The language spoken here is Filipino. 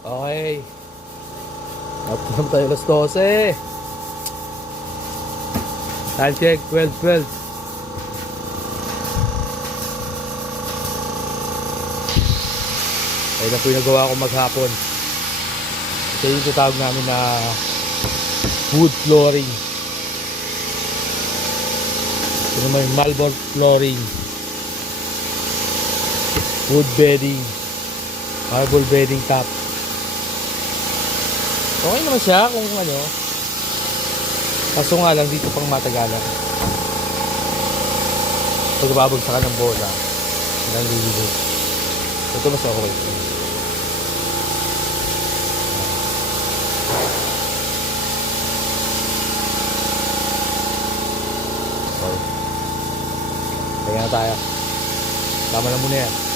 Okay. Tapos naman tayo alas 12. Time check, 12:12. Ayun na po yung nagawa ko maghapon. Ito yung tatawag namin na wood flooring. Ito naman yung marble flooring. Wood bedding. Marble bedding top. Okay naman siya kung ano. Kaso nga lang dito pang matagalan. Pag babagsakan ng bola, nalilibig. Ito mas okay. Okay. Kaya na tayo. Tama na muna yan.